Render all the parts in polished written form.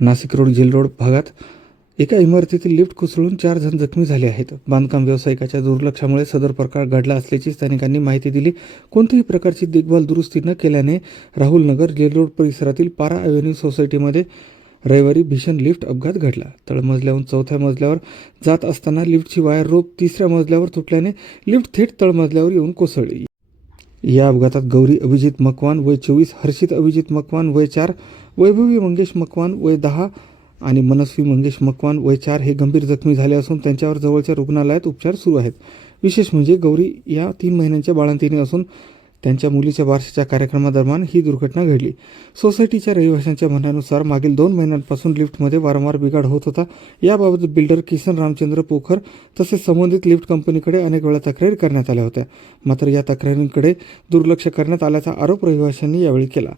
Nashik road gel road भागात एका इमारतीतील लिफ्ट कोसळून 4 जण जखमी झाले आहेत. बांधकाम व्यावसायिकाच्या दुर्लक्षामुळे सदर प्रकार घडला असल्याची स्थानिकांनी माहिती दिली. कोणत्याही प्रकारची देखभाल दुरुस्ती न केल्याने राहुल नगर जेल रोड परिसरातील पारा अव्हेन्यू सोसायटीमध्ये रविवारी भीषण लिफ्ट अपघात घडला. तळमजल्याहून 4थ्या मजल्यावर जात असताना लिफ्टची वायर रोप 3ऱ्या मजल्यावर तुटल्याने लिफ्ट थेट तळमजल्यावर येऊन कोसळली. या अपघातात गौरी अभिजित मकवान वय 24, हर्षित अभिजित मकवान वय 4, वैभवी मंगेश मकवान वय 10 आणि मनस्वी मंगेश मकवान वय 4 हे गंभीर जखमी झाले असून त्यांच्यावर जवळच्या रुग्णालयात उपचार सुरू आहेत. विशेष म्हणजे गौरी या 3 महिन्यांच्या बाळंतिणी असून त्यांच्या मुलीच्या बारशाच्या कार्यक्रमादरम्यान ही दुर्घटना घडली. सोसायटीच्या रहिवाशांच्या म्हणण्यानुसार मागील 2 महिन्यांपासून लिफ्टमध्ये वारंवार बिघाड होत होता. याबाबत बिल्डर किसन रामचंद्र पोखर तसेच संबंधित लिफ्ट कंपनीकडे अनेक वेळा तक्रारी करण्यात आल्या होत्या. मात्र या तक्रारींकडे दुर्लक्ष करण्यात आल्याचा आरोप रहिवाशांनी यावेळी केला.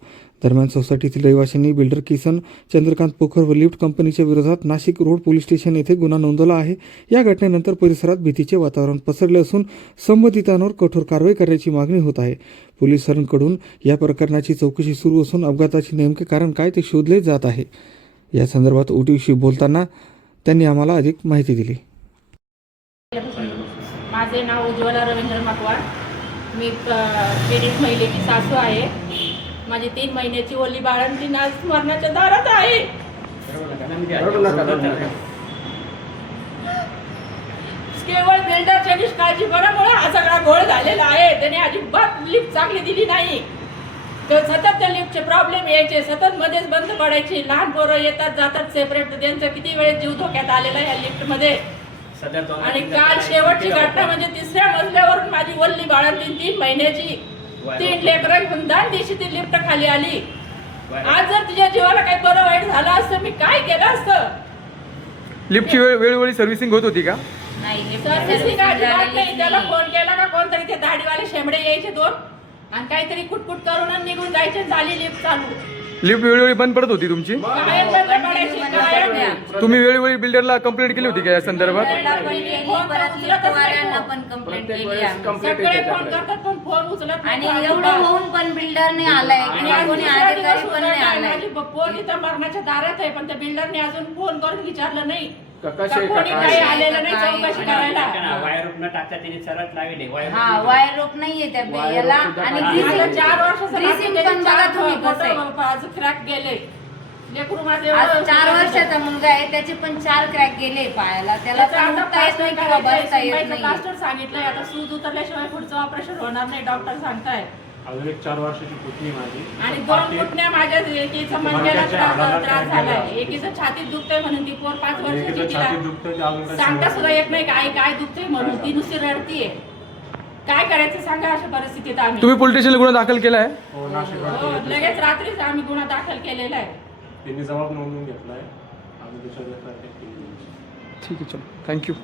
दरम्यान सोसायटीतील रहिवाशांनी बिल्डर किसन चंद्रकांत पोखर व लिफ्ट कंपनीच्या विरोधात नाशिक रोड पोलीस स्टेशन येथे गुन्हा नोंदवला आहे. या घटनेनंतर परिसरात भीतीचे वातावरण पसरले असून संबंधितांवर कठोर कारवाई करण्याची मागणी होत आहे. पोलिसांकडून या प्रकरणाची चौकशी सुरू असून अपघाताचे नेमके कारण काय ते शोधले जात आहे. या संदर्भात OTVशी बोलताना त्यांनी आम्हाला अधिक माहिती दिली. माझे नाव उज्ज्वला रवींद्र मकवान. मी पीडित महिलेची सासू आहे. माझी 3 महिन्याची ओली बाळंतीण आज मरणाच्या दारात आहे. केवळ बिल्डरच्या निष्काळजीपणामुळे हा सगळा घोळ झालेला आहे. त्याने अजिबात लिफ्ट चांगली दिली नाही. तर सतत त्या लिफ्टचे प्रॉब्लेम यायचे, सतत मध्येच बंद पडायची. लहान पोरं येतात जातात सेपरेट, त्यांचा किती वेळेस जीव धोक्यात आलेला या लिफ्टमध्ये. आणि काल शेवटची घटना म्हणजे 3ऱ्या मजल्यावरून माझी वल्ली बाळंतीण 3 महिन्याची 3 लेकरं घेऊन दान दिवशी ती लिफ्ट खाली आली. आज जर तिच्या जीवाला काही बरं वाईट झालं असतं मी काय केलं असतं. लिफ्टची वेळोवेळी सर्व्हिसिंग होत होती का? सर्व्हिसिंग अजिबात नाही. त्याला फोन केला का कोणतरी ते दाढीवाले शेंबडे यायचे 2 आणि काहीतरी कुटकुट करून निघून जायचे. झाली लिफ्ट चालू. लिफ्ट वेळोवेळी बंद पडत होती तुमची? तुम्ही वेळोवेळी बिल्डरला कंप्लेंट केली होती का या संदर्भात? फोन उचलत आणि एवढं होऊन पण बिल्डर नाही आलाय, कोणी अधिकारी पण नाही आलाय. फोन इथं मरणाच्या दारात आहे पण त्या बिल्डरने अजून फोन करून विचारलं नाही. कोणी काही आलेलं नाही चौकशी करायला. वायर रोप न टाकता त्याने सरळ लावले. हा वायर रोप नाहीये त्या याला. आणि 4 ग्रीसिंग पण बघा तुम्ही कसं आहे. क्रॅक गेले. आज 4 वर्षाचा मुलगा आहे, त्याचे पण 4 क्रॅक गेले पायाला. त्याला उठता येत नाही किंवा बसता येत नाही. डॉक्टर सांगितलंय आता सूज उतरल्याशिवाय पुढचं ऑपरेशन होणार नाही डॉक्टर सांगताय. अजून एक 4 वर्षाची पुतणी माझी आणि 2 पुतण्या माझ्या. एकीचा मनक्याला त्रास झालाय, एकीचं छातीत दुखतंय म्हणून ती पोर 5 वर्षाची. तिला सांगता सुद्धा येत नाही काय काय दुखतंय म्हणून. ती नुसती रडतीये. काय करायचं सांगा अशा परिस्थितीत आम्ही. तुम्ही पोलीस स्टेशनला गुन्हा दाखल केला आहे? हो, नाशिक लगेच रात्रीच आम्ही गुन्हा दाखल केलेला आहे. त्यांनी जबाब नोंदवून घेतलाय. आम्ही दुसऱ्या ठीक आहे, चलो, थँक्यू.